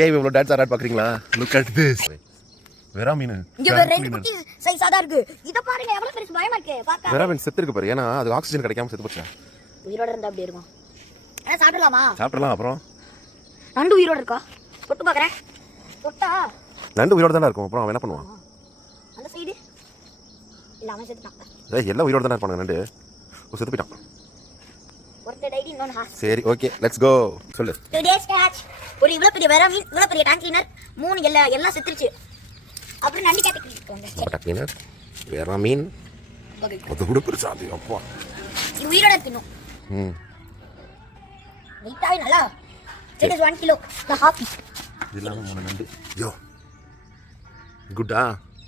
ஏன் இவ்வளோ டான்ஸ் ஆடாட் பார்க்குறீங்களா? Look at this. வெரா மீன் இங்க ரெண்டு குட்டி சைஸா தான் இருக்கு. இத பாருங்க எவ்வளவு பெருசு, பயமா இருக்கு பாக்க. வெரா மீன் செத்து இருக்கு பாரு. ஏன்னா அது ஆக்சிஜன் கிடைக்காம செத்து போச்சு. உயிரோட இருந்தா அப்படி இருக்கும். انا சாப்பிடலாமா? சாப்பிடலாம். அப்புறம் நண்டு உயிரோட இருக்கா? தொட்டு பார்க்கறேன். தொட்டா நண்டு உயிரோட தான இருக்கும். அப்புறம் அவன் என்ன பண்ணுவான்? அந்த சைடு இல்ல, அவன் செத்துட்டான். ஏய், எல்லாம் உயிரோட தான இருப்பாங்க. நண்டு செத்து போயிட்டான். ஒருத்த டைடி இன்னொன்னு ஹாஸ். சரி, ஓகே, லெட்ஸ் கோ. சொல்லு. Today's catch. ஒரு இவ்வளவு பெரிய வெரா மீன், இவ்வளவு பெரிய டேங்க் கிளீனர், மூணு எல்லாம் செத்துருச்சு. அப்புறம் நண்டு கேட்டகரி வந்து டேங்க் கிளீனர், வெரா மீன், அது கூட பெருசா அது. அப்பா, இது உயிரோட இருக்கணும். நீட்டாவே நல்லா. It is 1 kilo. The half. இதெல்லாம் மூணு நண்டு. யோ, குட்டா.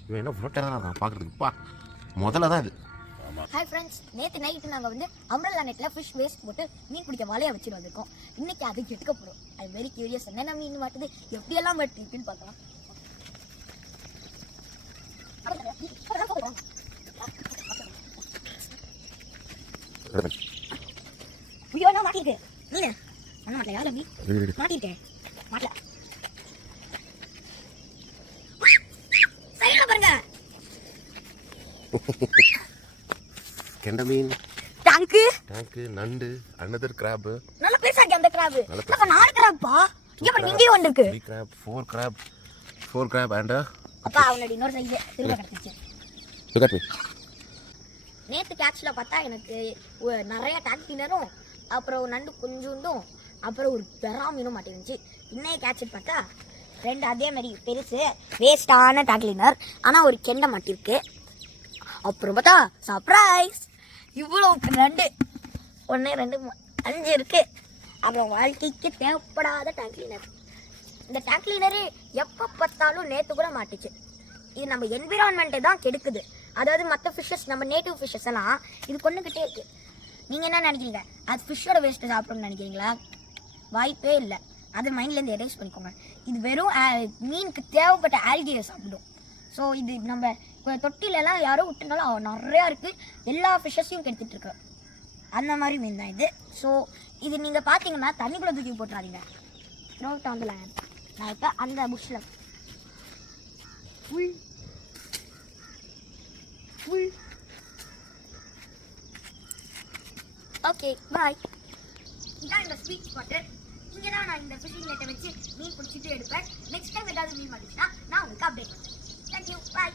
இவன் என்ன புரோட்டா தான் பார்க்கறதுக்கு. பா, முதல்ல தான் இது. ஹாய் ஃப்ரெண்ட்ஸ், நேற்று நைட்டு நாங்கள் வந்து அம்ரல்லா நெட்டில் ஃபிஷ் வேஸ்ட் போட்டு மீன் பிடிக்க வலையை வச்சுட்டு வந்திருக்கோம். இன்னைக்கு அது எடுக்க போகிறோம். I very curious. என்னென்ன மீன் மாட்டுது, எப்படியெல்லாம் மாட்டுருக்குன்னு பார்க்கலாம். உயிரோட மாட்டிருக்கு மீன். என்ன மாட்டல, யாரும் மீன் மாட்டிருக்கேன். மாட்டல சரியா பாருங்க. கெண்ட மீன், டேங்க் நண்டு, another crab. நல்ல பெருசா இருக்கு அந்த crab. அப்ப 4 crab பா. இங்க பாருங்க, இங்கேயும் ஒன்னு இருக்கு. 3 crab, 4 crab and அப்பா அவனோட இன்னொரு சைஸ் திரும்ப கிடைச்சிச்சு. look at me. நேத்து கேட்ச்ல பார்த்தா எனக்கு நிறைய டேங்க் கிளீனரும், அப்புறம் நண்டு கொஞ்சோண்டும், அப்புறம் ஒரு வெரா மீனும் மாட்டிருந்துச்சு. இன்னைய கேட்ச் பார்த்தா ரெண்டு அதே மாதிரி பெருசு வேஸ்டான டேங்க் கிளீனர், ஆனால் ஒரு கெண்டை மாட்டிருக்கு. அப்புறம் பார்த்தா சர்ப்ரைஸ், இவ்வளோ நண்டு 1 2 5 இருக்கு. அப்புறம் வாழ்க்கைக்கு தேவைப்படாத டேங்க் கிளீனர். இந்த டேங்க் கிளீனரு எப்போ பார்த்தாலும் நேற்று கூட மாட்டுச்சு. இது நம்ம என்விரான்மெண்ட்டை தான் கெடுக்குது. அதாவது மற்ற ஃபிஷ்ஷஸ், நம்ம நேட்டிவ் ஃபிஷ்ஷஸ் எல்லாம் இது கொண்டுக்கிட்டே இருக்கு. நீங்கள் என்ன நினைக்கிறீங்க? அது ஃபிஷ்ஷோட வேஸ்ட்டு சாப்பிடணும்னு நினைக்கிறீங்களா? வாய்ப்பே இல்லை. அதை மைண்ட்லேருந்து எரேஸ் பண்ணிக்கோங்க. இது வெறும் மீனுக்கு தேவைப்பட்ட ஆல்கியை சாப்பிடும். ஸோ இது நம்ம தொட்டிலெல்லாம் யாரோ விட்டுனாலும் நிறையா இருக்குது. எல்லா ஃபிஷ்ஷஸையும் கெடுத்துட்டு இருக்கு. அந்த மாதிரி மீன் தான் இது. ஸோ இது நீங்கள் பார்த்தீங்கன்னா தண்ணிக்குள்ளே தூக்கி போட்டுறாதீங்க. ரோட் வந்து நான் இப்போ அந்த புஷ்ஷில் ஃபுல் ஓகே பாய். இதான் இந்த ஸ்வீட் ஸ்பாட்டு. இங்கே தான் நான் இந்த ஃபிஷிங் நெட்டை வச்சு மீன் பிடிச்சிட்டு எடுப்பேன். நெக்ஸ்ட் டைம் ஏதாவது மீன் மாட்டிச்சுன்னா நான் உங்களுக்கு அப்டேட் பண்ணுறேன். தேங்க்யூ, பாய்.